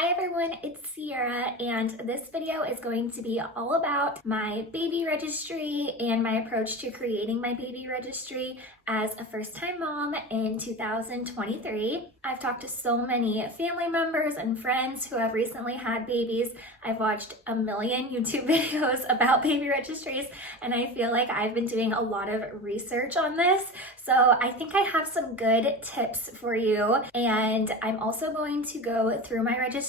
Hi everyone, it's Sierra, and this video is going to be all about my baby registry and my approach to creating my baby registry as a first-time mom in 2023. I've talked to so many family members and friends who have recently had babies. I've watched a million YouTube videos about baby registries, and I feel like I've been doing a lot of research on this. So I think I have some good tips for you, and I'm also going to go through my registry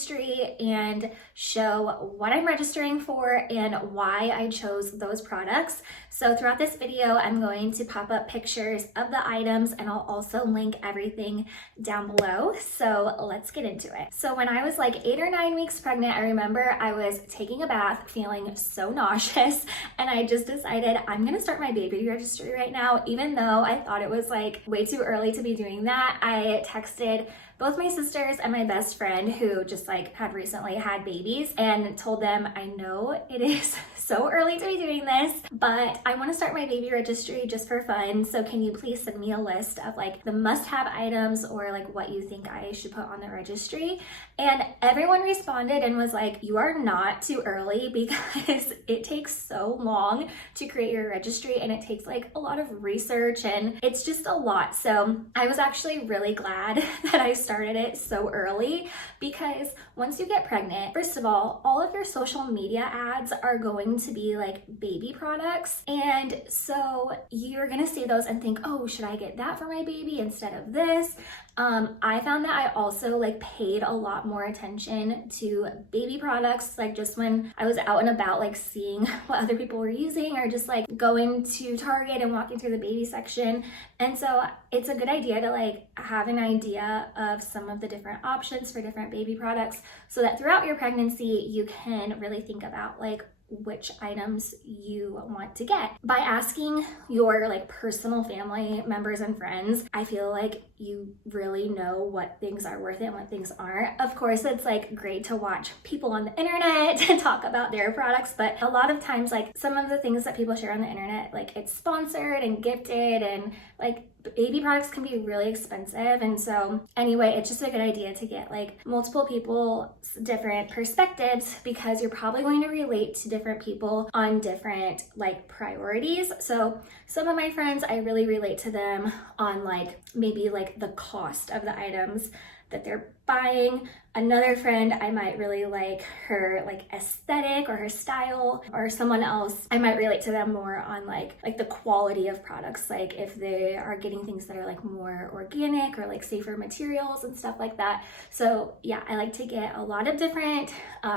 and show what I'm registering for and why I chose those products. So throughout this video, I'm going to pop up pictures of the items, and I'll also link everything down below. So let's get into it. So when I was like 8 or 9 weeks pregnant, I remember I was taking a bath feeling so nauseous, and I just decided I'm gonna start my baby registry right now. Even though I thought it was like way too early to be doing that, I texted both my sisters and my best friend who just like had recently had babies and told them, I know it is so early to be doing this, but I want to start my baby registry just for fun. So can you please send me a list of like the must-have items or like what you think I should put on the registry? And everyone responded and was like, you are not too early, because it takes so long to create your registry and it takes like a lot of research and it's just a lot. So I was actually really glad that I started it so early, because once you get pregnant, first of all of your social media ads are going to be like baby products, and so you're gonna see those and think, oh, should I get that for my baby instead of this? I found that I also like paid a lot more attention to baby products, like just when I was out and about, like seeing what other people were using, or just like going to Target and walking through the baby section. And so it's a good idea to like have an idea of some of the different options for different baby products, so that throughout your pregnancy you can really think about like which items you want to get. By asking your like personal family members and friends, I feel like you really know what things are worth it and what things aren't. Of course, it's like great to watch people on the internet to talk about their products, but a lot of times like some of the things that people share on the internet, like it's sponsored and gifted, and like baby products can be really expensive. And so anyway, it's just a good idea to get like multiple people's different perspectives, because you're probably going to relate to different people on different like priorities. So some of my friends, I really relate to them on like maybe like the cost of the items that they're buying. Another friend, I might really like her like aesthetic or her style, or someone else, I might relate to them more on like the quality of products, like if they are getting things that are like more organic or like safer materials and stuff like that. So yeah, I like to get a lot of different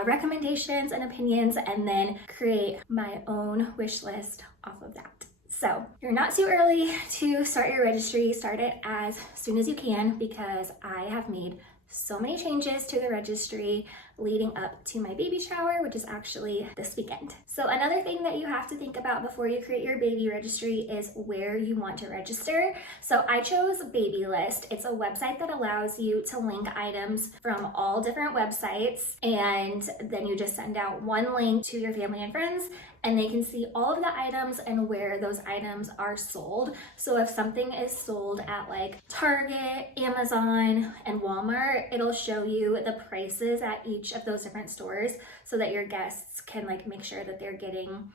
recommendations and opinions, and then create my own wish list off of that. So you're not too early to start your registry. Start it as soon as you can, because I have made so many changes to the registry leading up to my baby shower, which is actually this weekend. So another thing that you have to think about before you create your baby registry is where you want to register. So I chose BabyList. It's a website that allows you to link items from all different websites, and then you just send out one link to your family and friends, and they can see all of the items and where those items are sold. So if something is sold at like Target, Amazon, and Walmart, it'll show you the prices at each of those different stores, so that your guests can like make sure that they're getting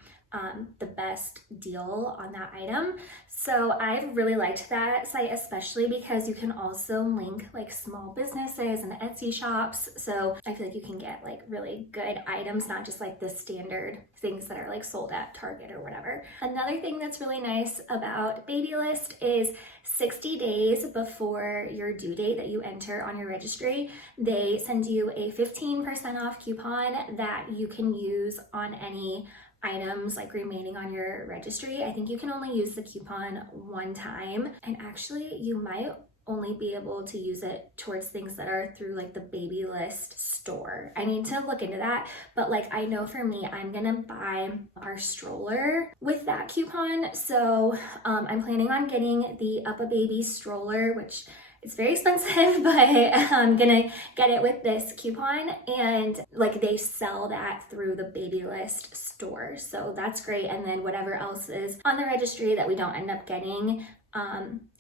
the best deal on that item. So I've really liked that site, especially because you can also link like small businesses and Etsy shops. So I feel like you can get like really good items, not just like the standard things that are like sold at Target or whatever. Another thing that's really nice about BabyList is 60 days before your due date that you enter on your registry, they send you a 15% off coupon that you can use on any items like remaining on your registry. I think you can only use the coupon one time, and actually you might only be able to use it towards things that are through like the BabyList store. I need to look into that, but like I know for me, I'm gonna buy our stroller with that coupon. So I'm planning on getting the UPPAbaby stroller, which it's very expensive, but I'm gonna get it with this coupon, and like they sell that through the BabyList store. So that's great. And then whatever else is on the registry that we don't end up getting,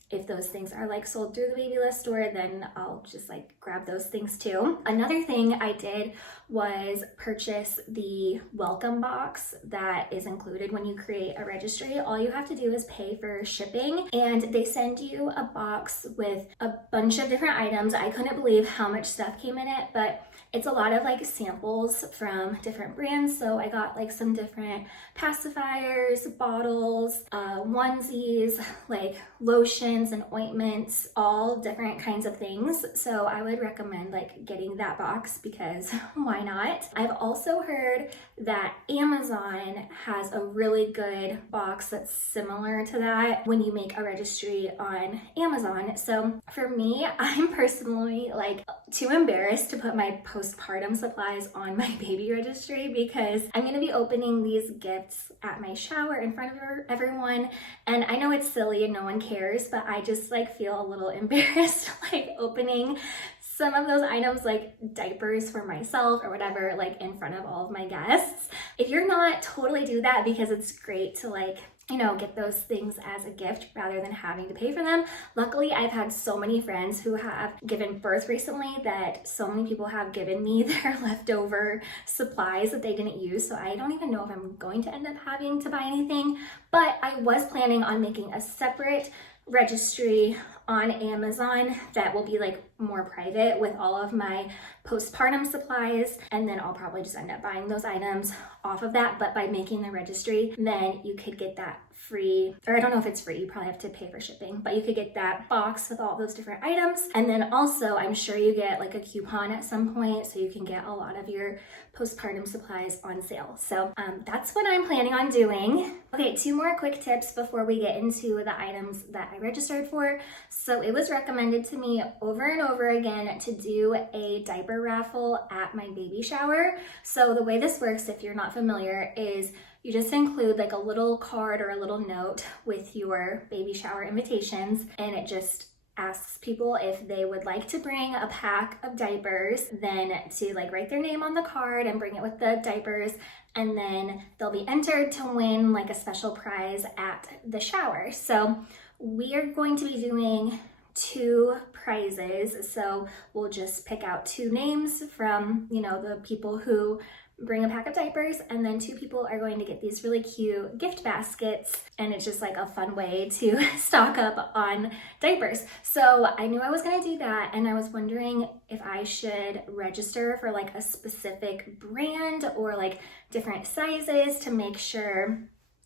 if those things are like sold through the Babylist store, then I'll just like grab those things too. Another thing I did was purchase the welcome box that is included when you create a registry. All you have to do is pay for shipping, and they send you a box with a bunch of different items. I couldn't believe how much stuff came in it, but it's a lot of like samples from different brands. So I got like some different pacifiers, bottles, onesies, like lotions and ointments, all different kinds of things. So I would recommend like getting that box because why not? I've also heard that Amazon has a really good box that's similar to that when you make a registry on Amazon. So for me, I'm personally like too embarrassed to put my postpartum supplies on my baby registry because I'm going to be opening these gifts at my shower in front of everyone. And I know it's silly and no one cares, but I just like feel a little embarrassed like opening some of those items like diapers for myself or whatever, like in front of all of my guests. If you're not, totally do that because it's great to like, you know, get those things as a gift rather than having to pay for them. Luckily, I've had so many friends who have given birth recently that so many people have given me their leftover supplies that they didn't use. So I don't even know if I'm going to end up having to buy anything, but I was planning on making a separate registry on Amazon that will be like more private with all of my postpartum supplies, and then I'll probably just end up buying those items off of that. But by making the registry, then you could get that free, or I don't know if it's free, you probably have to pay for shipping, but you could get that box with all those different items. And then also I'm sure you get like a coupon at some point so you can get a lot of your postpartum supplies on sale. So that's what I'm planning on doing. Okay, 2 more quick tips before we get into the items that I registered for. So it was recommended to me over and over again to do a diaper raffle at my baby shower. So the way this works, if you're not familiar, is you just include like a little card or a little note with your baby shower invitations, and it just asks people if they would like to bring a pack of diapers, then to like write their name on the card and bring it with the diapers, and then they'll be entered to win like a special prize at the shower. So we are going to be doing 2 prizes. So we'll just pick out 2 names from, you know, the people who bring a pack of diapers, and then 2 people are going to get these really cute gift baskets, and it's just like a fun way to stock up on diapers. So I knew I was going to do that, and I was wondering if I should register for like a specific brand or like different sizes to make sure,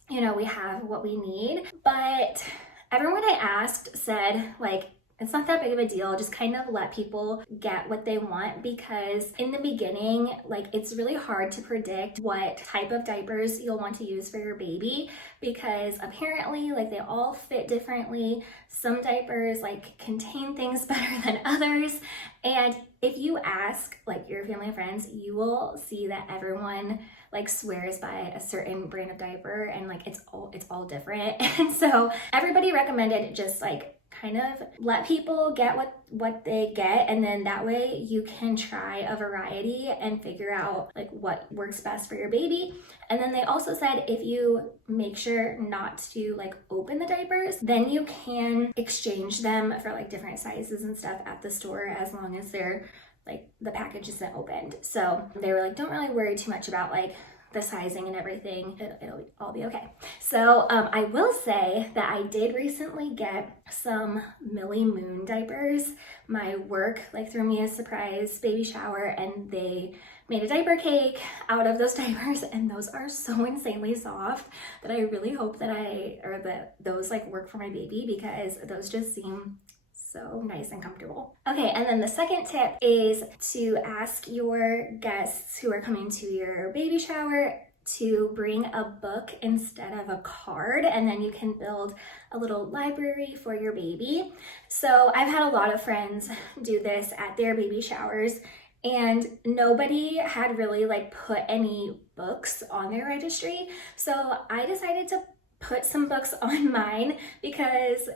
you know, we have what we need. But everyone I asked said like, it's not that big of a deal, just kind of let people get what they want, because in the beginning, like it's really hard to predict what type of diapers you'll want to use for your baby, because apparently like they all fit differently. Some diapers like contain things better than others. And if you ask like your family and friends, you will see that everyone like swears by a certain brand of diaper, and like it's all different. And so everybody recommended just like kind of let people get what they get, and then that way you can try a variety and figure out like what works best for your baby. And then they also said if you make sure not to like open the diapers, then you can exchange them for like different sizes and stuff at the store, as long as they're like the package isn't opened. So they were like, don't really worry too much about like the sizing and everything, it'll all be okay. So I will say that I did recently get some Millie Moon diapers. My work like threw me a surprise baby shower, and they made a diaper cake out of those diapers, and those are so insanely soft that I really hope that those like work for my baby, because those just seem so nice and comfortable. Okay, and then the second tip is to ask your guests who are coming to your baby shower to bring a book instead of a card, and then you can build a little library for your baby. So I've had a lot of friends do this at their baby showers, and nobody had really like put any books on their registry. So I decided to put some books on mine, because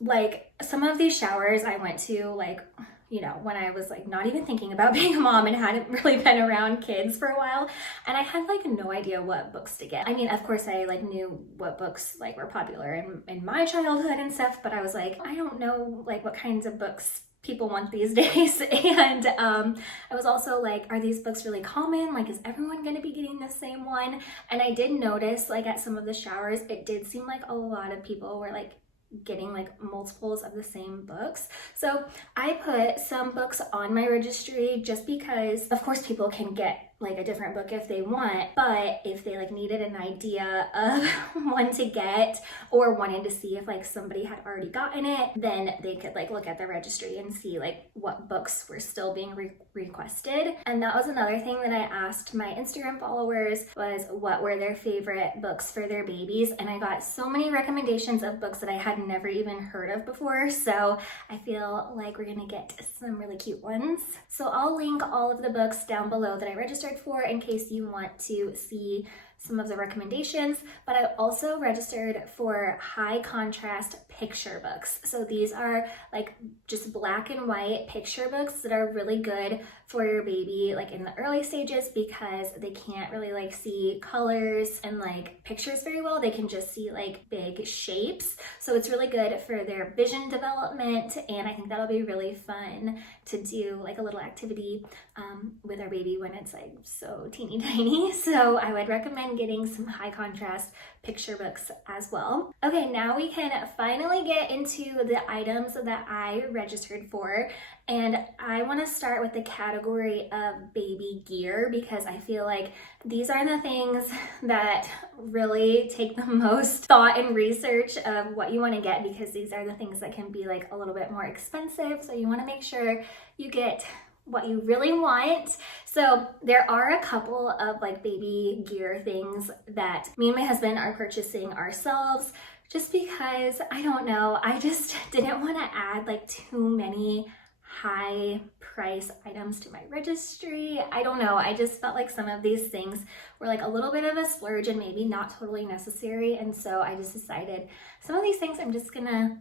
like some of these showers I went to like you know, when I was like not even thinking about being a mom and hadn't really been around kids for a while. And I had like no idea what books to get. I mean, of course I like knew what books like were popular in my childhood and stuff, but I was like, I don't know like what kinds of books people want these days. And I was also like, are these books really common? Like, is everyone going to be getting the same one? And I did notice like at some of the showers, it did seem like a lot of people were like getting like multiples of the same books. So I put some books on my registry just because of course people can get like a different book if they want, but if they like needed an idea of one to get or wanted to see if like somebody had already gotten it, then they could like look at the registry and see like what books were still being requested. And that was another thing that I asked my Instagram followers, was what were their favorite books for their babies, and I got so many recommendations of books that I had never even heard of before, so I feel like we're gonna get some really cute ones. So I'll link all of the books down below that I registered for in case you want to see some of the recommendations, but I also registered for high contrast picture books. So these are like just black and white picture books that are really good for your baby like in the early stages, because they can't really like see colors and like pictures very well. They can just see like big shapes. So it's really good for their vision development, and I think that'll be really fun to do like a little activity with our baby when it's like so teeny tiny. So I would recommend getting some high contrast picture books as well. Okay, now we can finally get into the items that I registered for, and I want to start with the category of baby gear because I feel like these are the things that really take the most thought and research of what you want to get, because these are the things that can be like a little bit more expensive. So you want to make sure you get what you really want. So there are a couple of like baby gear things that me and my husband are purchasing ourselves, just because I don't know, I just didn't want to add like too many high price items to my registry. I don't know, I just felt like some of these things were like a little bit of a splurge and maybe not totally necessary, and so I just decided some of these things I'm just gonna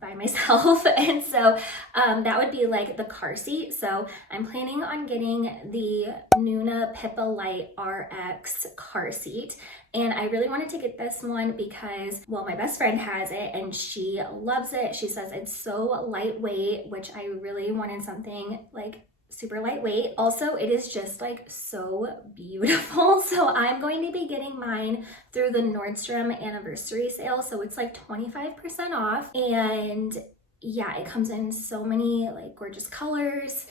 by myself. And so that would be like the car seat. So I'm planning on getting the Nuna PIPA Lite RX car seat, and I really wanted to get this one because, well, my best friend has it and she loves it. She says it's so lightweight, which I really wanted something like super lightweight. Also, it is just like so beautiful. So I'm going to be getting mine through the Nordstrom anniversary sale. So it's like 25% off. And yeah, it comes in so many like gorgeous colors,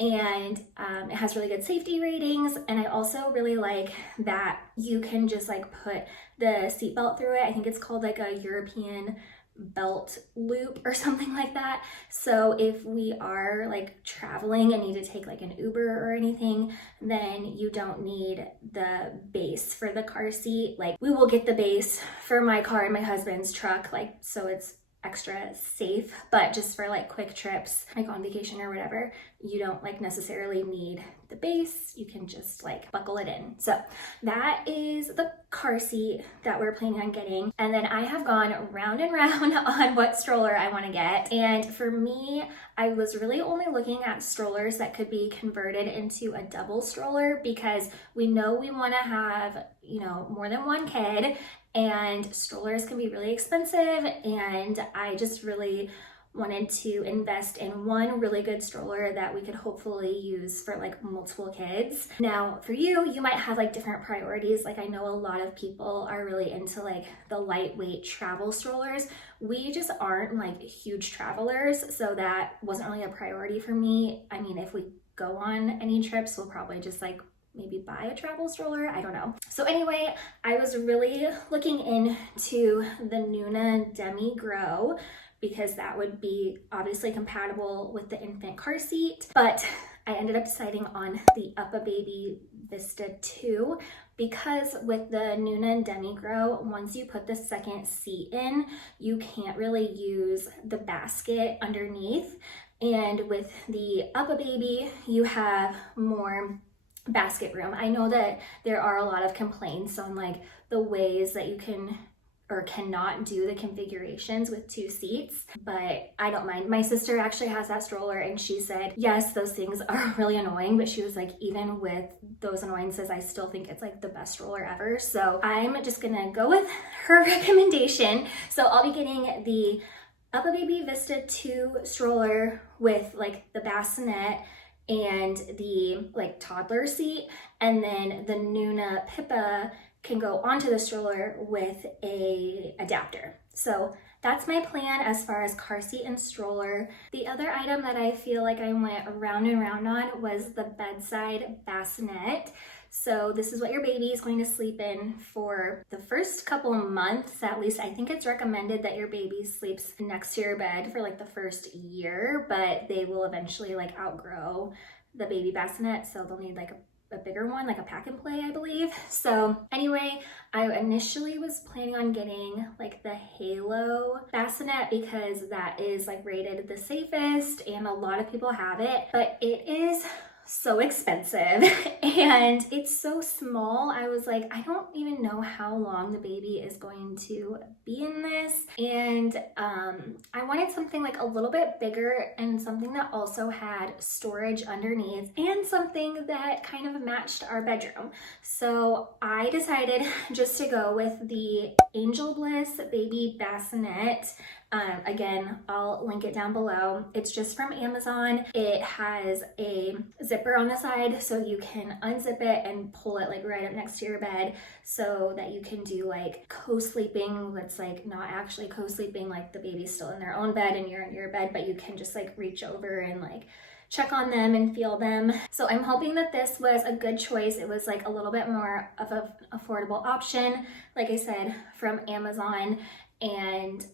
and it has really good safety ratings. And I also really like that you can just like put the seatbelt through it. I think it's called like a European belt loop or something like that. So if we are like traveling and need to take like an Uber or anything, then you don't need the base for the car seat. Like we will get the base for my car and my husband's truck, like so it's extra safe, but just for like quick trips, like on vacation or whatever, you don't like necessarily need the base. You can just like buckle it in. So that is the car seat that we're planning on getting. And then I have gone round and round on what stroller I want to get. And for me, I was really only looking at strollers that could be converted into a double stroller, because we know we want to have, you know, more than one kid, and strollers can be really expensive, and I just really wanted to invest in one really good stroller that we could hopefully use for like multiple kids. Now for you, you might have like different priorities. Like I know a lot of people are really into like the lightweight travel strollers. We just aren't like huge travelers, so that wasn't really a priority for me. I mean, if we go on any trips, we'll probably just like maybe buy a travel stroller, I don't know. So anyway, I was really looking into the Nuna Demi Grow, because that would be obviously compatible with the infant car seat, but I ended up deciding on the UPPAbaby Vista 2, because with the Nuna and Demi Grow, once you put the second seat in, you can't really use the basket underneath, and with the UPPAbaby, you have more basket room. I know that there are a lot of complaints on like the ways that you can, or cannot do the configurations with 2 seats, but I don't mind. My sister actually has that stroller and she said, yes, those things are really annoying, but she was like, even with those annoyances, I still think it's like the best stroller ever. So I'm just gonna go with her recommendation. So I'll be getting the UPPAbaby Vista 2 stroller with like the bassinet and the like toddler seat, and then the Nuna PIPA can go onto the stroller with a adapter. So that's my plan as far as car seat and stroller. The other item that I feel like I went round and round on was the bedside bassinet. So this is what your baby is going to sleep in for the first couple of months, at least. I think it's recommended that your baby sleeps next to your bed for like the first year, but they will eventually like outgrow the baby bassinet, so they'll need like a bigger one, like a pack and play, I believe. So anyway, I initially was planning on getting like the Halo bassinet because that is like rated the safest and a lot of people have it, but it is so expensive and it's so small. I was like, I don't even know how long the baby is going to be in this, and I wanted something like a little bit bigger and something that also had storage underneath and something that kind of matched our bedroom. So I decided just to go with the ANGELBLISS baby bassinet. Again, I'll link it down below. It's just from Amazon. It has a zipper on the side so you can unzip it and pull it like right up next to your bed so that you can do like co-sleeping that's like not actually co-sleeping, like the baby's still in their own bed and you're in your bed, but you can just like reach over and like check on them and feel them. So I'm hoping that this was a good choice. It was like a little bit more of an affordable option, like I said, from Amazon. And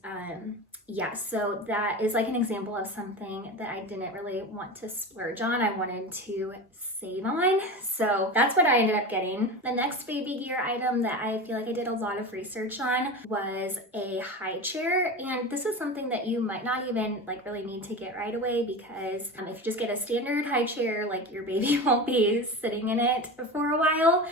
yeah, so that is like an example of something that I didn't really want to splurge on. I wanted to save on. So that's what I ended up getting. The next baby gear item that I feel like I did a lot of research on was a high chair. And this is something that you might not even like really need to get right away, because if you just get a standard high chair, like your baby won't be sitting in it for a while.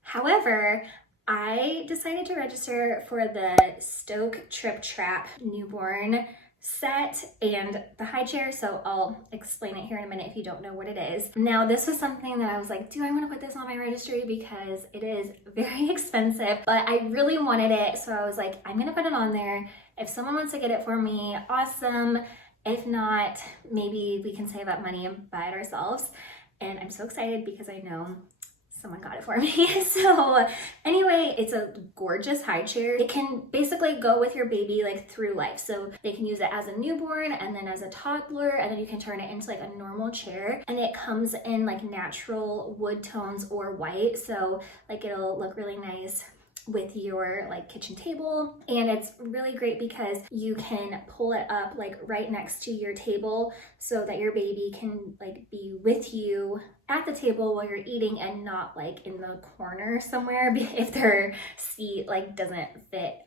However, I decided to register for the Stokke Tripp Trapp newborn set and the high chair, so I'll explain it here in a minute if you don't know what it is. Now, this was something that I was like, do I want to put this on my registry, because it is very expensive, but I really wanted it, so I was like, I'm gonna put it on there. If someone wants to get it for me, awesome. If not, maybe we can save up money and buy it ourselves. And I'm so excited because I know someone got it for me. So anyway, it's a gorgeous high chair. It can basically go with your baby like through life. So they can use it as a newborn and then as a toddler, and then you can turn it into like a normal chair. And it comes in like natural wood tones or white. So like it'll look really nice with your like kitchen table. And it's really great because you can pull it up like right next to your table so that your baby can like be with you at the table while you're eating and not like in the corner somewhere if their seat like doesn't fit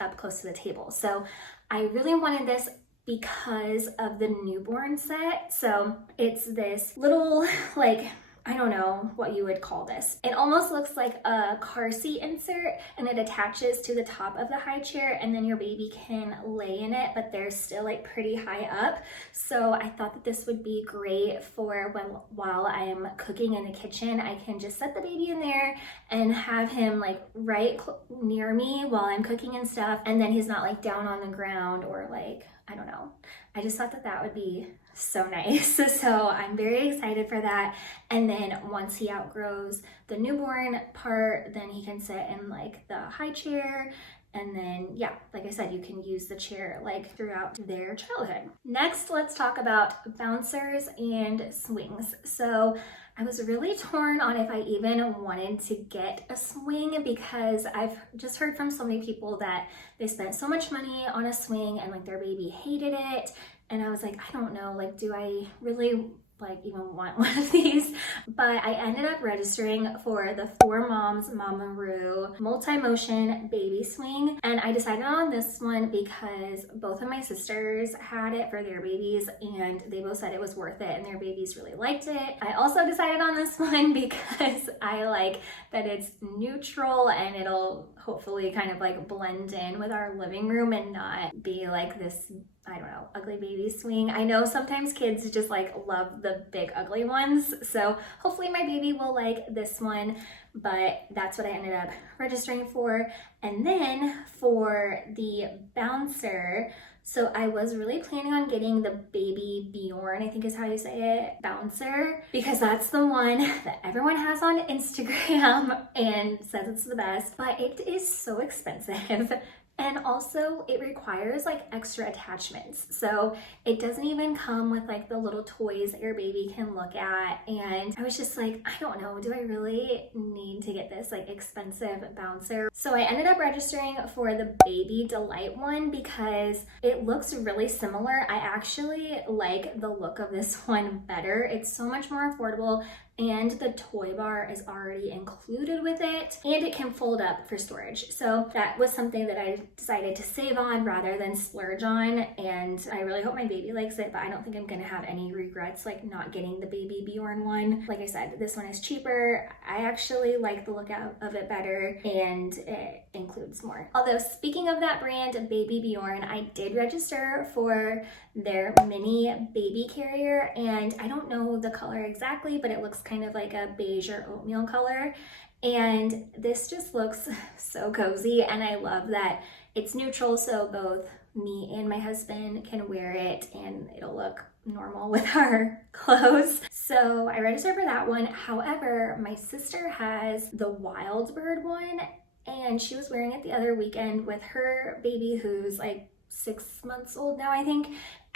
up close to the table. So I really wanted this because of the newborn set. So it's this little like, I don't know what you would call this. It almost looks like a car seat insert, and it attaches to the top of the high chair, and then your baby can lay in it, but they're still like pretty high up. So I thought that this would be great for while I'm cooking in the kitchen. I can just set the baby in there and have him like right near me while I'm cooking and stuff, and then he's not like down on the ground or like, I don't know. I just thought that that would be so nice. So I'm very excited for that. And then once he outgrows the newborn part, then he can sit in like the high chair. And then, yeah, like I said, you can use the chair like throughout their childhood. Next, let's talk about bouncers and swings. So I was really torn on if I even wanted to get a swing, because I've just heard from so many people that they spent so much money on a swing and like their baby hated it. And I was like, I don't know, like, do I really like even want one of these, but I ended up registering for the 4Moms MamaRoo multi-motion baby swing, and I decided on this one because both of my sisters had it for their babies and they both said it was worth it and their babies really liked it. I also decided on this one because I like that it's neutral and it'll hopefully kind of like blend in with our living room and not be like this, I don't know, ugly baby swing. I know sometimes kids just like love the big ugly ones, so hopefully my baby will like this one, but that's what I ended up registering for. And then for the bouncer, so I was really planning on getting the BabyBjorn, I think is how you say it, bouncer, because that's the one that everyone has on Instagram and says it's the best, but it is so expensive. And also it requires like extra attachments. So it doesn't even come with like the little toys that your baby can look at. And I was just like, I don't know, do I really need to get this like expensive bouncer? So I ended up registering for the Baby Delight one because it looks really similar. I actually like the look of this one better. It's so much more affordable, and the toy bar is already included with it, and it can fold up for storage. So that was something that I decided to save on rather than splurge on, and I really hope my baby likes it, but I don't think I'm gonna have any regrets like not getting the BabyBjorn one. Like I said, this one is cheaper. I actually like the look of it better, and it includes more. Although speaking of that brand, BabyBjorn, I did register for their mini baby carrier, and I don't know the color exactly, but it looks kind of like a beige or oatmeal color, and this just looks so cozy, and I love that it's neutral, so both me and my husband can wear it and it'll look normal with our clothes. So I registered for that one. However, my sister has the Wildbird one, and she was wearing it the other weekend with her baby who's like 6 months old now, I think,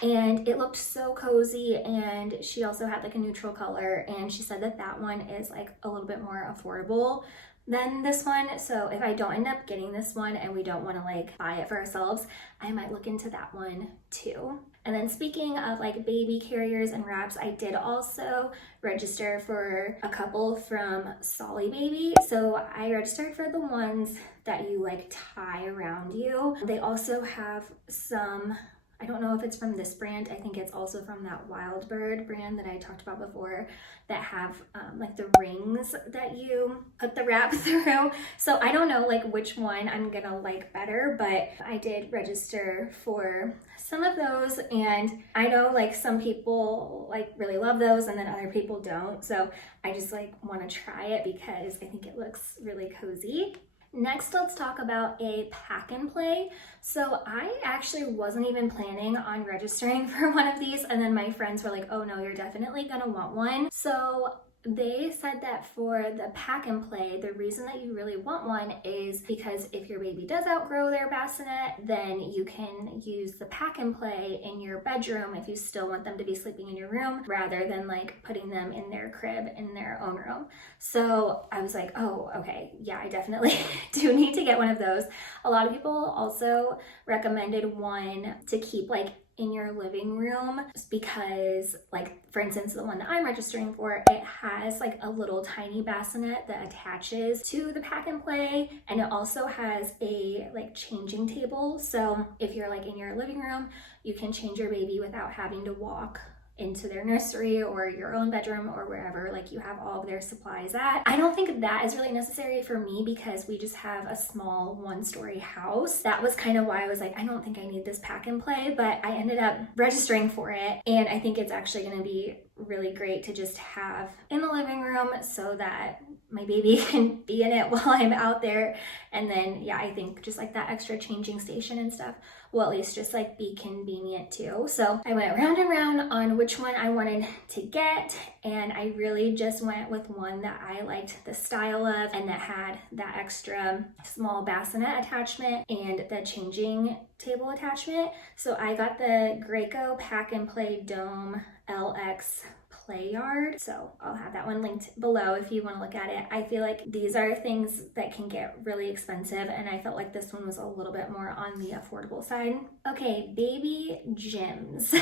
and it looked so cozy, and she also had like a neutral color, and she said that that one is like a little bit more affordable than this one. So if I don't end up getting this one and we don't want to like buy it for ourselves, I might look into that one too. And then speaking of like baby carriers and wraps, I did also register for a couple from Solly Baby. So I registered for the ones that you like tie around you. They also have some, I don't know if it's from this brand, I think it's also from that Wildbird brand that I talked about before, that have like the rings that you put the wrap through. So I don't know like which one I'm gonna like better, but I did register for some of those, and I know like some people like really love those and then other people don't. So I just like want to try it because I think it looks really cozy. Next, let's talk about a pack and play. So I actually wasn't even planning on registering for one of these, and then my friends were like, oh no, you're definitely gonna want one. So they said that for the pack and play, the reason that you really want one is because if your baby does outgrow their bassinet, then you can use the pack and play in your bedroom if you still want them to be sleeping in your room, rather than like putting them in their crib in their own room. So I was like, oh, okay, yeah, I definitely do need to get one of those. A lot of people also recommended one to keep like in your living room, because like for instance the one that I'm registering for, it has like a little tiny bassinet that attaches to the pack and play, and it also has a like changing table, so if you're like in your living room you can change your baby without having to walk into their nursery or your own bedroom or wherever like you have all of their supplies at. I don't think that is really necessary for me because we just have a small 1-story house. That was kind of why I was like, I don't think I need this pack and play, but I ended up registering for it, and I think it's actually going to be really great to just have in the living room so that my baby can be in it while I'm out there. And then yeah, I think just like that extra changing station and stuff will at least just like be convenient too. So I went round and round on which one I wanted to get, and I really just went with one that I liked the style of and that had that extra small bassinet attachment and the changing table attachment. So I got the Graco Pack and Play Dome LX LX-Playard. So I'll have that one linked below if you want to look at it. I feel like these are things that can get really expensive, and I felt like this one was a little bit more on the affordable side. Okay, baby gyms.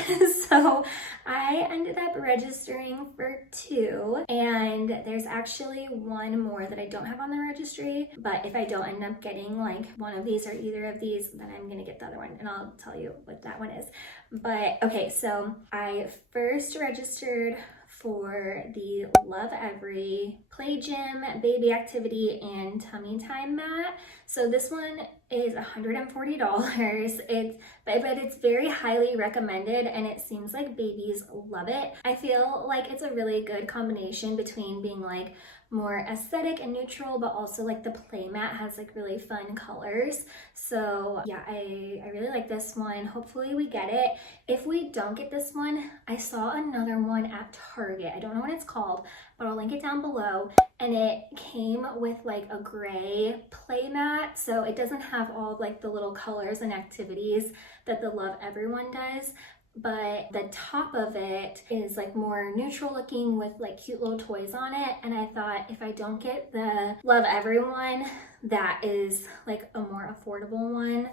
So I ended up registering for 2, and there's actually one more that I don't have on the registry, but if I don't end up getting like one of these or either of these, then I'm gonna get the other one, and I'll tell you what that one is. But okay, so I first registered for the Love Every Play Gym, Baby Activity, and Tummy Time mat. So this one is $140. But it's very highly recommended, and it seems like babies love it. I feel like it's a really good combination between being like more aesthetic and neutral, but also like the play mat has like really fun colors. So yeah, I really like this one. Hopefully we get it. If we don't get this one, I saw another one at Target. I don't know what it's called, but I'll link it down below. And it came with like a gray play mat, so it doesn't have all like the little colors and activities that the Love Everyone does. But the top of it is like more neutral looking with like cute little toys on it. And I thought if I don't get the Love Everyone, that is like a more affordable one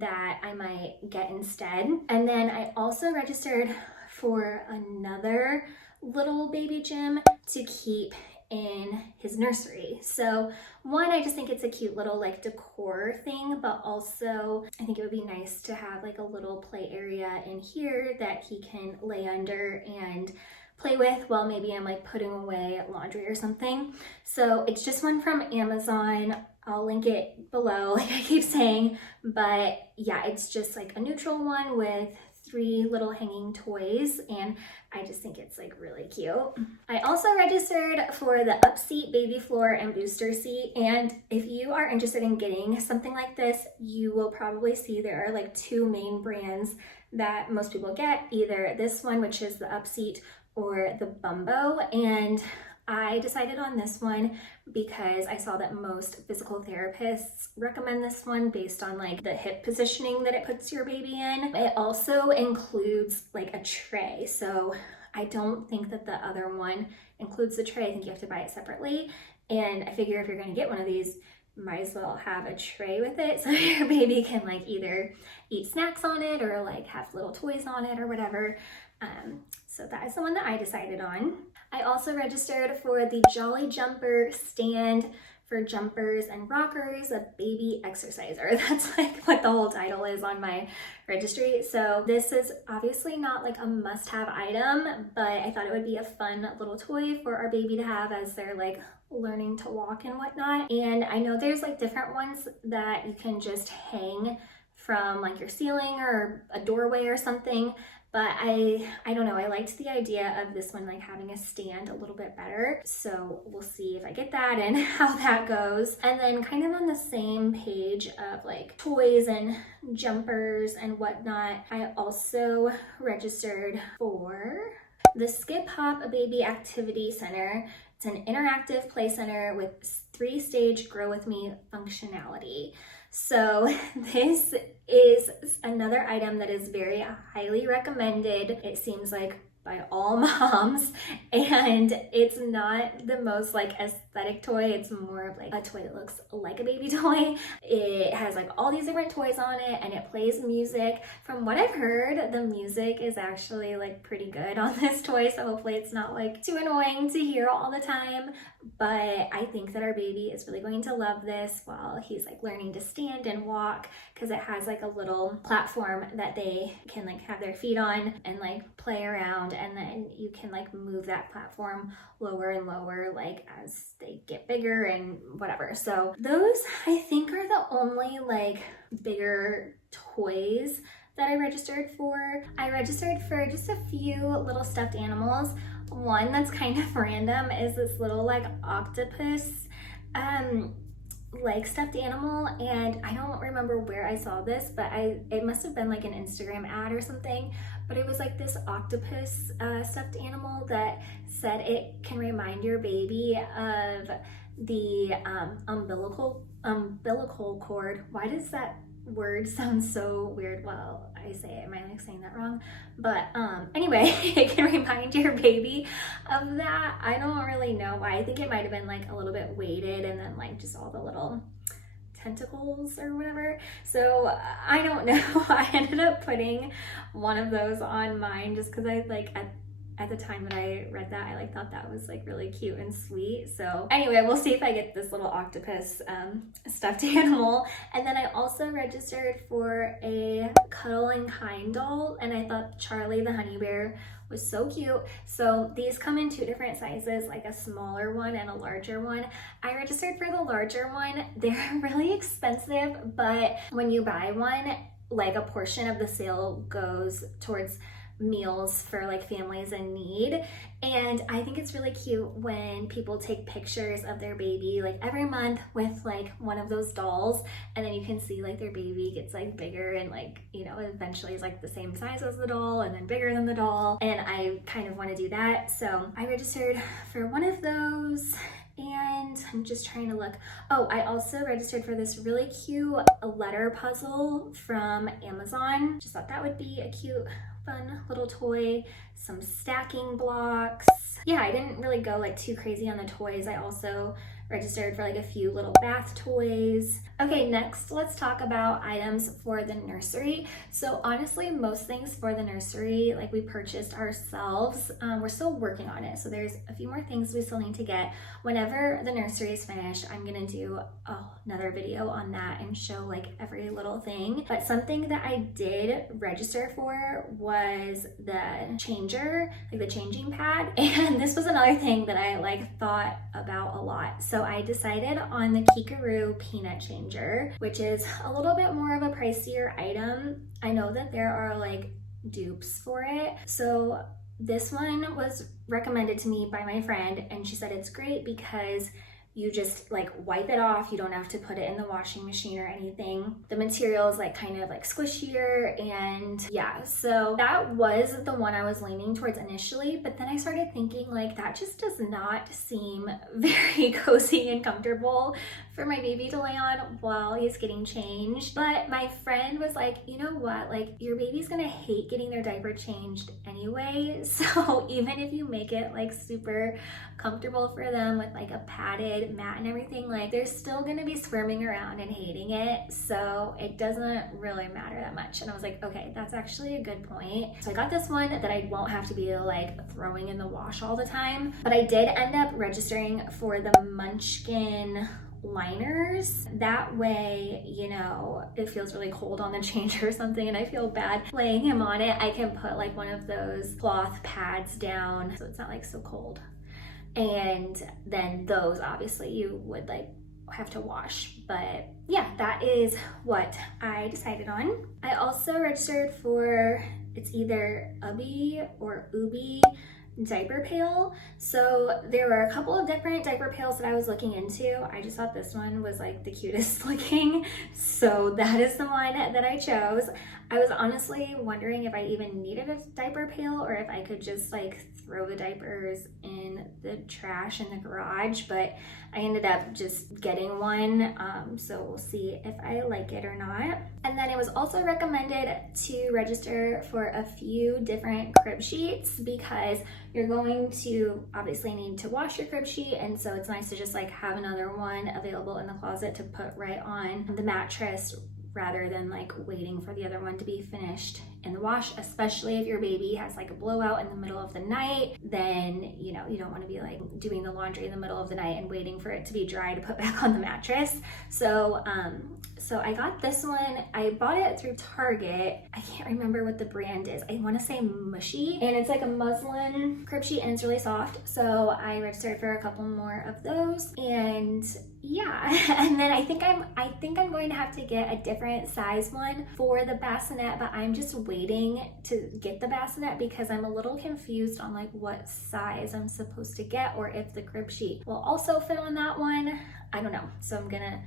that I might get instead. And then I also registered for another little baby gym to keep in his nursery. So one, I just think it's a cute little like decor thing, but also I think it would be nice to have like a little play area in here that he can lay under and play with while maybe I'm like putting away laundry or something. So it's just one from Amazon. I'll link it below, like I keep saying, but yeah, it's just like a neutral one with 3 little hanging toys, and I just think it's like really cute. I also registered for the Upseat baby floor and booster seat, and if you are interested in getting something like this, you will probably see there are like 2 main brands that most people get, either this one, which is the Upseat, or the Bumbo. And I decided on this one because I saw that most physical therapists recommend this one based on like the hip positioning that it puts your baby in. It also includes like a tray. So I don't think that the other one includes the tray. I think you have to buy it separately. And I figure if you're going to get one of these, might as well have a tray with it so your baby can like either eat snacks on it or like have little toys on it or whatever. So that is the one that I decided on. I also registered for the Jolly Jumper stand for jumpers and rockers, a baby exerciser. That's like what the whole title is on my registry. So this is obviously not like a must-have item, but I thought it would be a fun little toy for our baby to have as they're like learning to walk and whatnot. And I know there's like different ones that you can just hang from like your ceiling or a doorway or something. But I don't know, I liked the idea of this one like having a stand a little bit better. So we'll see if I get that and how that goes. And then kind of on the same page of like toys and jumpers and whatnot, I also registered for the Skip Hop Baby Activity Center. It's an interactive play center with 3-stage Grow With Me functionality. So this is another item that is very highly recommended. It seems like by all moms, and it's not the most like aesthetic toy. It's more of like a toy that looks like a baby toy. It has like all these different toys on it, and it plays music. From what I've heard, the music is actually like pretty good on this toy, so hopefully it's not like too annoying to hear all the time. But I think that our baby is really going to love this while he's like learning to stand and walk, because it has like a little platform that they can like have their feet on and like play around, and then you can like move that platform lower and lower like as they get bigger and whatever. So those I think are the only like bigger toys that I registered for. I registered for just a few little stuffed animals. One that's kind of random is this little like octopus like stuffed animal, and I don't remember where I saw this, but it must have been like an Instagram ad or something, but it was like this octopus stuffed animal that said it can remind your baby of the umbilical cord. Why does that word sounds so weird while I say it. Am I like saying that wrong? But anyway, it can remind your baby of that. I don't really know why. I think it might have been like a little bit weighted and then like just all the little tentacles or whatever. So I don't know. I ended up putting one of those on mine just because I like at the time that I read that, I like thought that was like really cute and sweet. So anyway, we'll see if I get this little octopus stuffed animal. And then I also registered for a Cuddle and Kind doll, and I thought Charlie the honey bear was so cute. So these come in 2 different sizes, like a smaller one and a larger one. I registered for the larger one. They're really expensive, but when you buy one, like a portion of the sale goes towards meals for like families in need. And I think it's really cute when people take pictures of their baby like every month with like one of those dolls, and then you can see like their baby gets like bigger and like, you know, eventually is like the same size as the doll and then bigger than the doll. And I kind of want to do that. So I registered for one of those. And I'm just trying to look. Oh, I also registered for this really cute letter puzzle from Amazon. Just thought that would be a cute, fun little toy. Some stacking blocks. Yeah, I didn't really go like too crazy on the toys. I also registered for like a few little bath toys. Okay, next let's talk about items for the nursery. So honestly, most things for the nursery, like we purchased ourselves. We're still working on it. So there's a few more things we still need to get. Whenever the nursery is finished, I'm gonna do another video on that and show like every little thing. But something that I did register for was the changer, like the changing pad. And this was another thing that I like thought about a lot. So I decided on the Kikaroo peanut changer, which is a little bit more of a pricier item. I know that there are like dupes for it. So this one was recommended to me by my friend, and she said it's great because you just like wipe it off. You don't have to put it in the washing machine or anything. The material is like kind of like squishier, and yeah, so that was the one I was leaning towards initially, but then I started thinking like that just does not seem very cozy and comfortable for my baby to lay on while he's getting changed. But my friend was like, you know what, like your baby's gonna hate getting their diaper changed anyway, so even if you make it like super comfortable for them with like a padded mat and everything, like they're still gonna be squirming around and hating it, so it doesn't really matter that much. And I was like, okay, that's actually a good point. So I got this one that I won't have to be like throwing in the wash all the time. But I did end up registering for the Munchkin liners. That way, you know, it feels really cold on the changer or something and I feel bad laying him on it, I can put like one of those cloth pads down so it's not like so cold. And then those obviously you would like have to wash. But yeah, that is what I decided on. I also registered for, it's either Ubby or Ubi diaper pail. So there were a couple of different diaper pails that I was looking into. I just thought this one was like the cutest looking, so that is the one that I chose. I was honestly wondering if I even needed a diaper pail or if I could just like throw the diapers in the trash in the garage, but I ended up just getting one, so we'll see if I like it or not. And then it was also recommended to register for a few different crib sheets because you're going to obviously need to wash your crib sheet, and so it's nice to just like have another one available in the closet to put right on the mattress rather than like waiting for the other one to be finished in the wash, especially if your baby has like a blowout in the middle of the night. Then, you know, you don't want to be like doing the laundry in the middle of the night and waiting for it to be dry to put back on the mattress. So I got this one. I bought it through Target. I can't remember what the brand is. I want to say Mushy, and it's like a muslin crib sheet and it's really soft. So I registered for a couple more of those, and yeah. And then I think I'm going to have to get a different size one for the bassinet, but I'm just waiting to get the bassinet because I'm a little confused on like what size I'm supposed to get, or if the crib sheet will also fit on that one. I don't know. So I'm gonna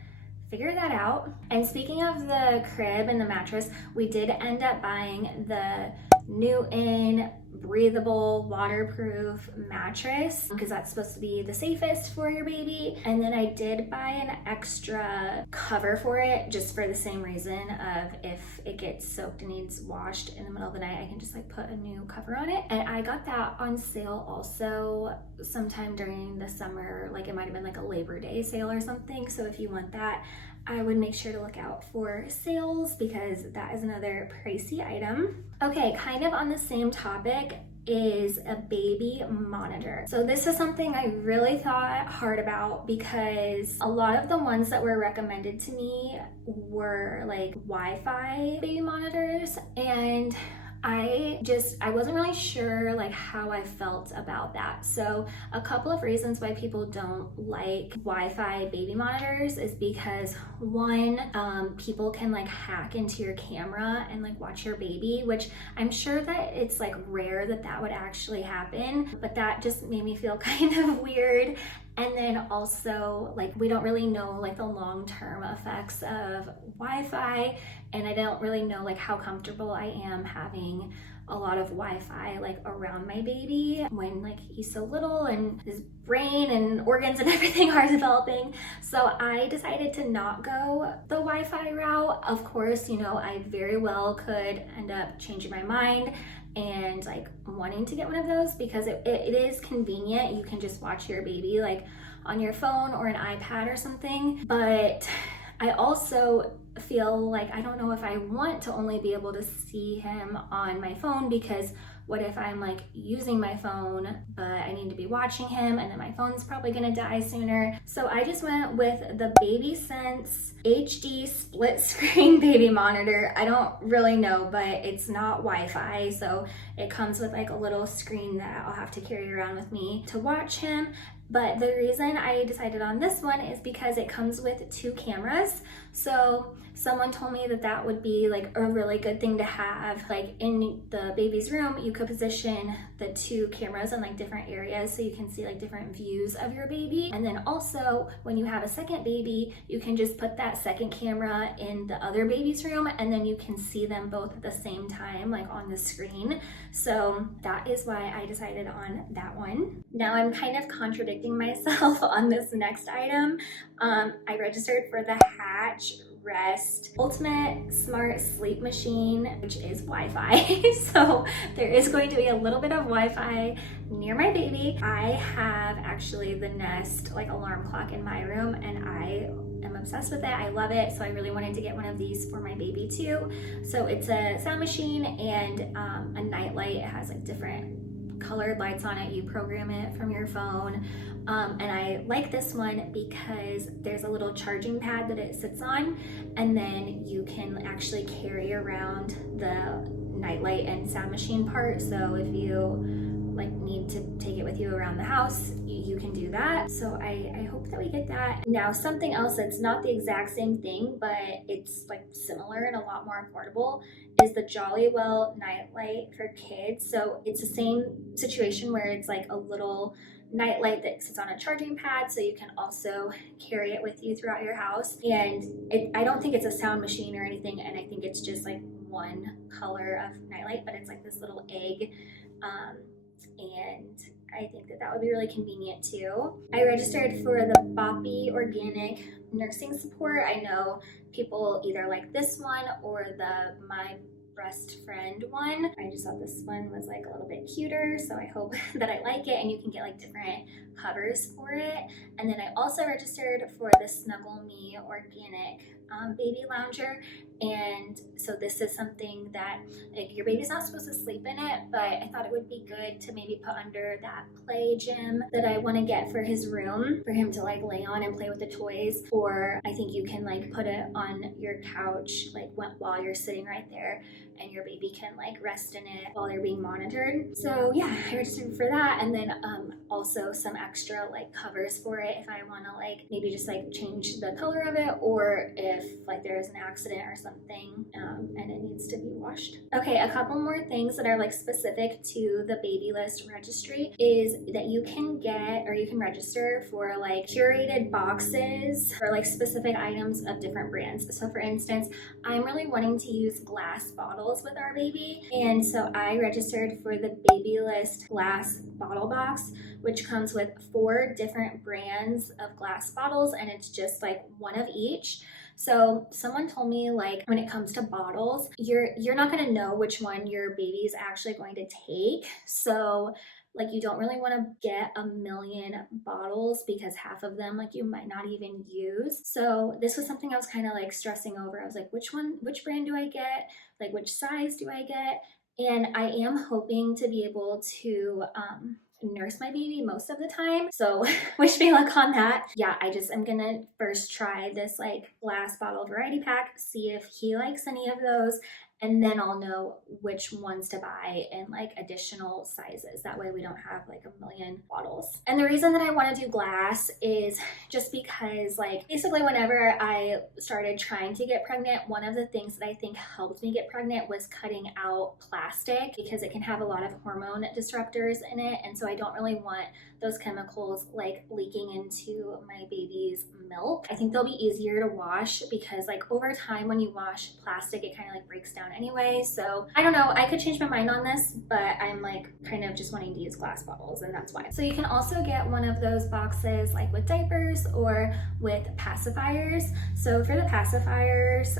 figure that out. And speaking of the crib and the mattress, we did end up buying the Newton breathable, waterproof mattress because that's supposed to be the safest for your baby. And then I did buy an extra cover for it just for the same reason of if it gets soaked and needs washed in the middle of the night, I can just like put a new cover on it. And I got that on sale also sometime during the summer, like it might have been like a Labor Day sale or something. So if you want that, I would make sure to look out for sales because that is another pricey item. Okay, kind of on the same topic is a baby monitor. So this is something I really thought hard about because a lot of the ones that were recommended to me were like Wi-Fi baby monitors, and I wasn't really sure like how I felt about that. So a couple of reasons why people don't like Wi-Fi baby monitors is because one, people can like hack into your camera and like watch your baby, which I'm sure that it's like rare that that would actually happen, but that just made me feel kind of weird. And then also, like, we don't really know like the long-term effects of Wi-Fi, and I don't really know like how comfortable I am having a lot of Wi-Fi like around my baby when like he's so little and his brain and organs and everything are developing. So I decided to not go the Wi-Fi route. Of course, you know, I very well could end up changing my mind and like wanting to get one of those because it is convenient. You can just watch your baby like on your phone or an iPad or something. But I also feel like I don't know if I want to only be able to see him on my phone, because what if I'm like using my phone but I need to be watching him and then my phone's probably gonna die sooner. So I just went with the BabySense HD split screen baby monitor. I don't really know, but it's not Wi-Fi, so it comes with like a little screen that I'll have to carry around with me to watch him. But the reason I decided on this one is because it comes with 2 cameras. So someone told me that that would be like a really good thing to have. Like in the baby's room, you could position the 2 cameras in like different areas so you can see like different views of your baby. And then also when you have a second baby, you can just put that second camera in the other baby's room and then you can see them both at the same time, like on the screen. So that is why I decided on that one. Now I'm kind of contradicting myself on this next item. I registered for the Hatch Rest Ultimate Smart Sleep Machine, which is Wi-Fi. So there is going to be a little bit of Wi-Fi near my baby. I have actually the Nest like alarm clock in my room and I am obsessed with it. I love it. So I really wanted to get one of these for my baby too. So it's a sound machine and a night light. It has like different colored lights on it. You program it from your phone. And I like this one because there's a little charging pad that it sits on, and then you can actually carry around the nightlight and sound machine part. So if you like need to take it with you around the house, you can do that. So I hope that we get that. Now something else that's not the exact same thing, but it's like similar and a lot more affordable is the Jollywell nightlight for kids. So it's the same situation where it's like a little nightlight that sits on a charging pad, so you can also carry it with you throughout your house. And I don't think it's a sound machine or anything, and I think it's just like one color of nightlight, but it's like this little egg. And I think that that would be really convenient too. I registered for the BoppY Organic Nursing Support. I know people either like this one or the My Breast Friend one. I just thought this one was like a little bit cuter, so I hope that I like it, and you can get like different covers for it. And then I also registered for the Snuggle Me Organic Baby Lounger, and so this is something that like your baby's not supposed to sleep in it, but I thought it would be good to maybe put under that play gym that I want to get for his room for him to like lay on and play with the toys. Or I think you can like put it on your couch like while you're sitting right there, and your baby can like rest in it while they're being monitored. So yeah, I registered for that, and then also some extra like covers for it if I want to like maybe just like change the color of it, or if like there's an accident or something and it needs to be washed. Okay, a couple more things that are like specific to the Babylist registry is that you can get, or you can register for like curated boxes for like specific items of different brands. So for instance, I'm really wanting to use glass bottles bottles with our baby. And so I registered for the Babylist glass bottle box, which comes with 4 different brands of glass bottles, and it's just like one of each. So someone told me, like, when it comes to bottles, you're not going to know which one your baby is actually going to take. So like, you don't really want to get a million bottles because half of them, like, you might not even use. So this was something I was kind of like stressing over. I was like, which brand do I get? Like, which size do I get? And I am hoping to be able to nurse my baby most of the time, so wish me luck on that. Yeah, I'm gonna first try this like glass bottle variety pack, see if he likes any of those, and then I'll know which ones to buy in like additional sizes. That way we don't have like a million bottles. And the reason that I want to do glass is just because, like, basically whenever I started trying to get pregnant, one of the things that I think helped me get pregnant was cutting out plastic, because it can have a lot of hormone disruptors in it, and so I don't really want those chemicals like leaking into my baby's milk. I think they'll be easier to wash because, like, over time when you wash plastic, it kind of like breaks down anyway. So I don't know, I could change my mind on this, but I'm like kind of just wanting to use glass bottles, and that's why. So you can also get one of those boxes like with diapers or with pacifiers. So for the pacifiers,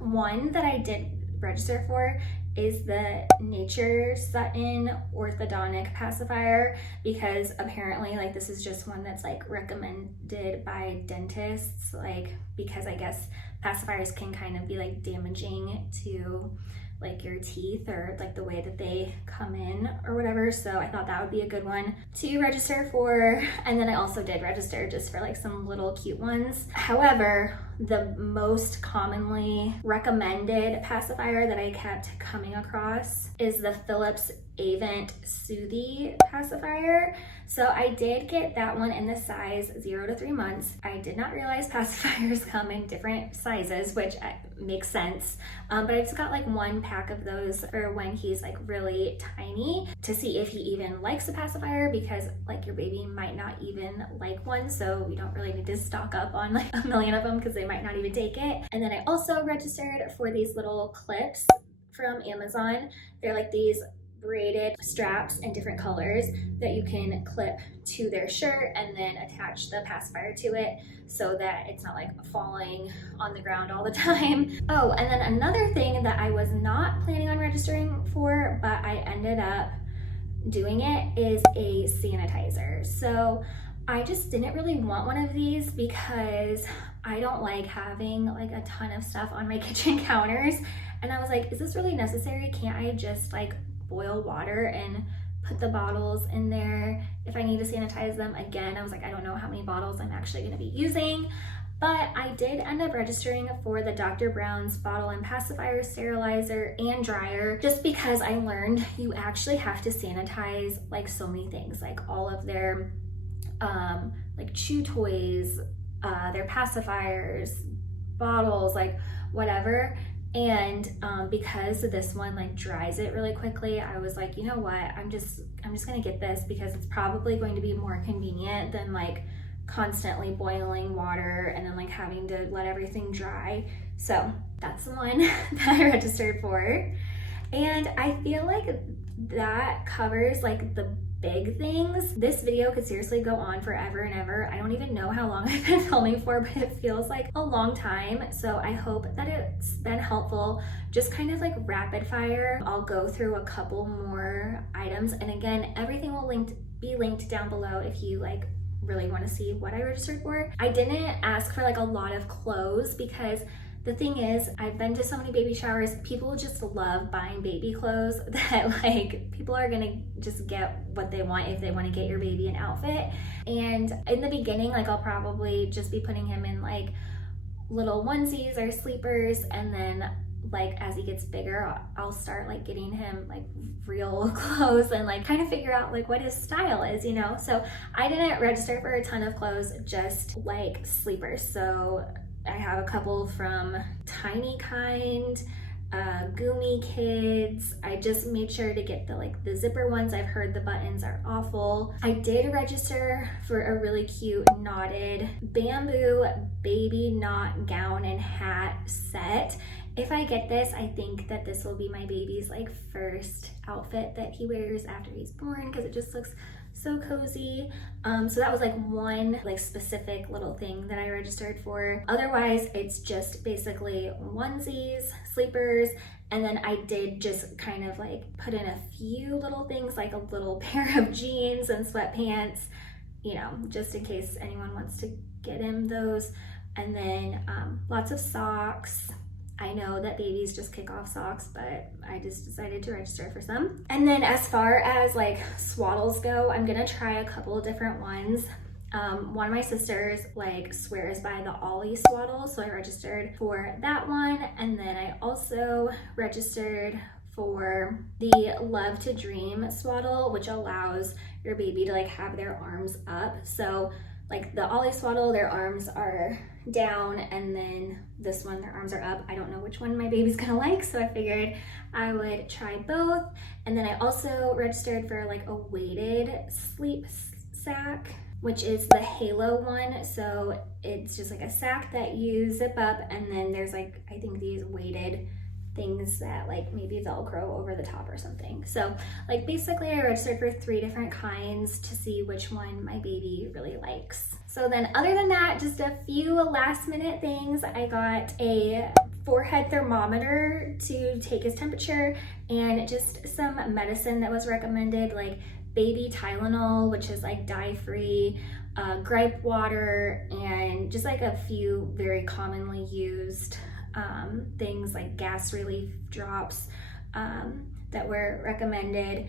one that I did register for is the Nature Sutton orthodontic pacifier, because apparently, like, this is just one that's like recommended by dentists, like, because I guess pacifiers can kind of be like damaging to like your teeth or like the way that they come in or whatever. So I thought that would be a good one to register for. And then I also did register just for like some little cute ones. However, the most commonly recommended pacifier that I kept coming across is the Philips Avent Soothie pacifier. So I did get that one in the size 0 to 3 months. I did not realize pacifiers come in different sizes, which makes sense. But I just got like 1 pack of those for when he's like really tiny, to see if he even likes a pacifier, because like your baby might not even like one. So we don't really need to stock up on like a million of them because they might not even take it. And then I also registered for these little clips from Amazon. They're like these braided straps in different colors that you can clip to their shirt and then attach the pacifier to it so that it's not like falling on the ground all the time. Oh, and then another thing that I was not planning on registering for, but I ended up doing it, is a sanitizer. So I just didn't really want one of these because I don't like having like a ton of stuff on my kitchen counters. And I was like, is this really necessary? Can't I just like boil water and put the bottles in there if I need to sanitize them? Again, I was like, I don't know how many bottles I'm actually going to be using, but I did end up registering for the Dr. Brown's bottle and pacifier sterilizer and dryer, just because I learned you actually have to sanitize like so many things, like all of their like chew toys, their pacifiers, bottles, like whatever. And because this one like dries it really quickly, I was like, you know what, I'm just gonna get this because it's probably going to be more convenient than like constantly boiling water and then like having to let everything dry. So that's the one that I registered for. And I feel like that covers like the big things. This video could seriously go on forever and ever. I don't even know how long I've been filming for, but it feels like a long time. So I hope that it's been helpful. Just kind of like rapid fire. I'll go through a couple more items. And again, everything will be linked down below if you like really want to see what I registered for. I didn't ask for like a lot of clothes because the thing is, I've been to so many baby showers, people just love buying baby clothes that like people are gonna just get what they want if they want to get your baby an outfit. And in the beginning, like I'll probably just be putting him in like little onesies or sleepers, and then like as he gets bigger, I'll start like getting him like real clothes and like kind of figure out like what his style is, you know? So I didn't register for a ton of clothes, just like sleepers. So I have a couple from Tiny Kind, Gumi Kids. I just made sure to get the zipper ones. I've heard the buttons are awful. I did register for a really cute knotted bamboo baby knot gown and hat set. If I get this, I think that this will be my baby's first outfit that he wears after he's born, because it just looks so cozy. So that was one specific little thing that I registered for. Otherwise, it's just basically onesies, sleepers, and then I did just kind of put in a few little things, like a little pair of jeans and sweatpants, you know, just in case anyone wants to get him those. And then lots of socks. I know that babies just kick off socks, but I just decided to register for some. And then as far as swaddles go, I'm gonna try a couple of different ones. One of my sisters swears by the Ollie swaddle, so I registered for that one. And then I also registered for the Love to Dream swaddle, which allows your baby to have their arms up. So the Ollie swaddle, their arms are down, and then this one, their arms are up. I don't know which one my baby's gonna like, so I figured I would try both. And then I also registered for a weighted sleep sack, which is the Halo one. So it's just a sack that you zip up, and then there's I think these weighted things that maybe Velcro over the top or something. So basically I registered for 3 different kinds to see which one my baby really likes. So then other than that, just a few last minute things. I got a forehead thermometer to take his temperature, and just some medicine that was recommended, baby Tylenol, which is dye-free, gripe water, and just a few very commonly used things like gas relief drops that were recommended.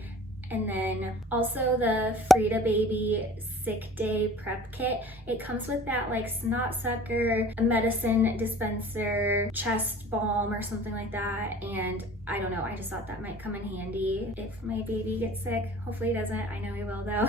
And then also the UPPAbaby sick day prep kit. It comes with that snot sucker, a medicine dispenser, chest balm or something like that. And I don't know, I just thought that might come in handy if my baby gets sick. Hopefully he doesn't, I know he will though.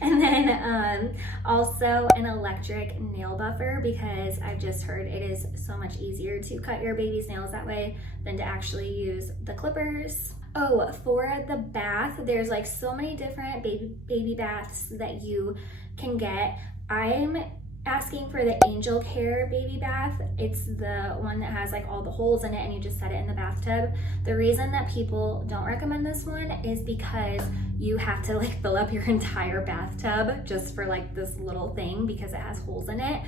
And then also an electric nail buffer, because I've just heard it is so much easier to cut your baby's nails that way than to actually use the clippers. Oh, for the bath, there's so many different baby baths that you can get. I'm asking for the Angel Care baby bath. It's the one that has all the holes in it and you just set it in the bathtub. The reason that people don't recommend this one is because you have to fill up your entire bathtub just for this little thing, because it has holes in it.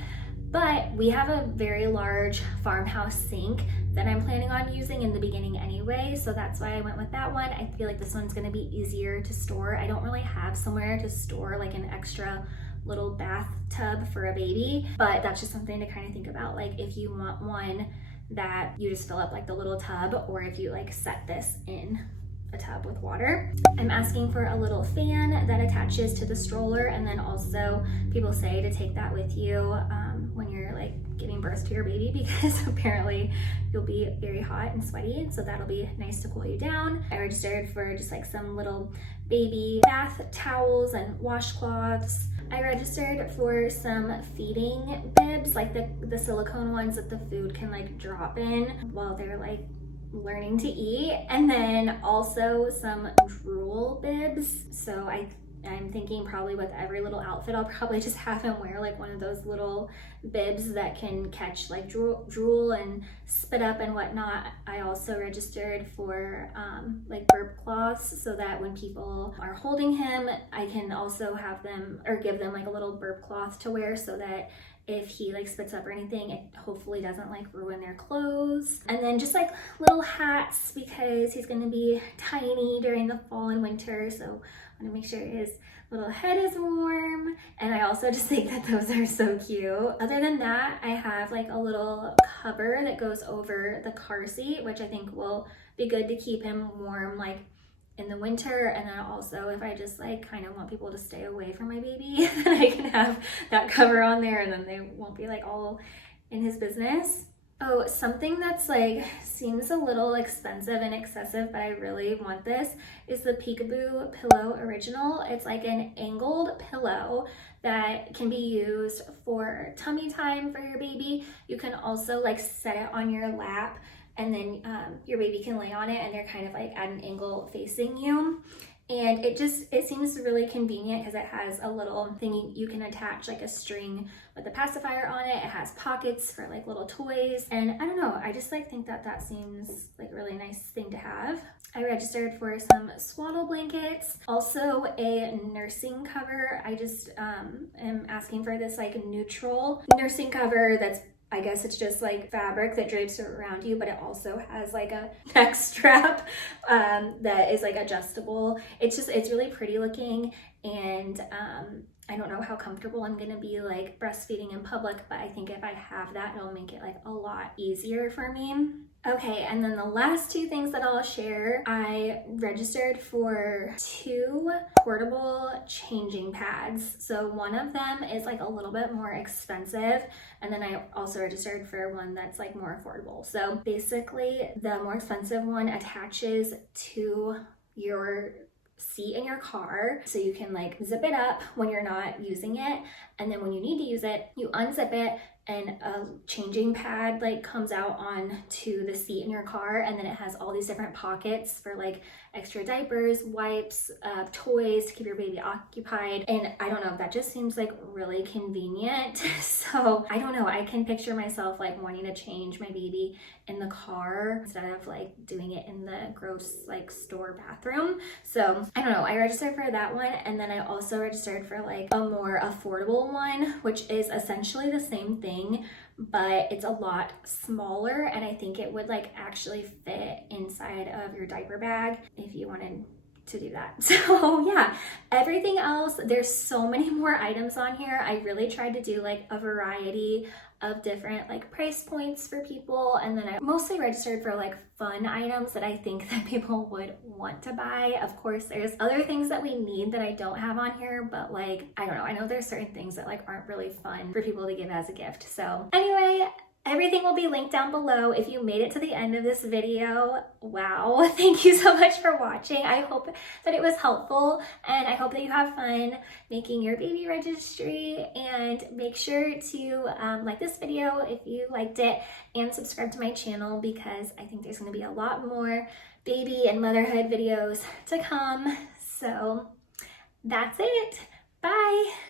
But we have a very large farmhouse sink that I'm planning on using in the beginning anyway, so that's why I went with that one. I feel this one's gonna be easier to store. I don't really have somewhere to store an extra little bathtub for a baby, but that's just something to kind of think about, if you want one that you just fill up the little tub, or if you set this in a tub with water. I'm asking for a little fan that attaches to the stroller, and then also people say to take that with you when you're giving birth to your baby, because apparently you'll be very hot and sweaty, and so that'll be nice to cool you down. I registered for just some little baby bath towels and washcloths. I registered for some feeding bibs, the silicone ones that the food can drop in while they're learning to eat, and then also some drool bibs. So I'm thinking probably with every little outfit I'll probably just have him wear one of those little bibs that can catch drool and spit up and whatnot. I also registered for burp cloths, so that when people are holding him, I can also have them or give them a little burp cloth to wear, so that if he spits up or anything, it hopefully doesn't ruin their clothes. And then just little hats, because he's gonna be tiny during the fall and winter, so I want to make sure his little head is warm. And I also just think that those are so cute. Other than that, I have a little cover that goes over the car seat, which I think will be good to keep him warm in the winter. And then also, if I just kind of want people to stay away from my baby, then I can have that cover on there, and then they won't be all in his business. Oh, something that's seems a little expensive and excessive, but I really want this, is the PIPA pillow original. It's an angled pillow that can be used for tummy time for your baby. You can also set it on your lap and then your baby can lay on it and they're kind of like at an angle facing you. And it seems really convenient because it has a little thing you can attach like a string with a pacifier on it. It has pockets for like little toys. And I don't know, I just like think that seems like a really nice thing to have. I registered for some swaddle blankets, also a nursing cover. I just am asking for this like neutral nursing cover that's, I guess it's just like fabric that drapes around you, but it also has like a neck strap that is like adjustable. It's really pretty looking, and I don't know how comfortable I'm gonna be like breastfeeding in public, but I think if I have that, it'll make it like a lot easier for me. Okay, and then the last two things that I'll share, I registered for 2 portable changing pads. So one of them is like a little bit more expensive, and then I also registered for one that's like more affordable. So basically the more expensive one attaches to your seat in your car, so you can like zip it up when you're not using it, and then when you need to use it, you unzip it and a changing pad like comes out on to the seat in your car, and then it has all these different pockets for like extra diapers, wipes, toys to keep your baby occupied. And I don't know, that just seems like really convenient. So I don't know, I can picture myself like wanting to change my baby in the car instead of like doing it in the gross like store bathroom. So I don't know, I registered for that one, and then I also registered for like a more affordable one, which is essentially the same thing, but it's a lot smaller, and I think it would like actually fit inside of your diaper bag if you wanted to do that. So yeah, everything else, there's so many more items on here. I really tried to do like a variety of different like price points for people, and then I mostly registered for like fun items that I think that people would want to buy. Of course, there's other things that we need that I don't have on here, but like, I don't know, I know there's certain things that like aren't really fun for people to give as a gift. So anyway, everything will be linked down below. If you made it to the end of this video, wow, thank you so much for watching. I hope that it was helpful, and I hope that you have fun making your baby registry, and make sure to like this video if you liked it, and subscribe to my channel because I think there's going to be a lot more baby and motherhood videos to come. So that's it. Bye.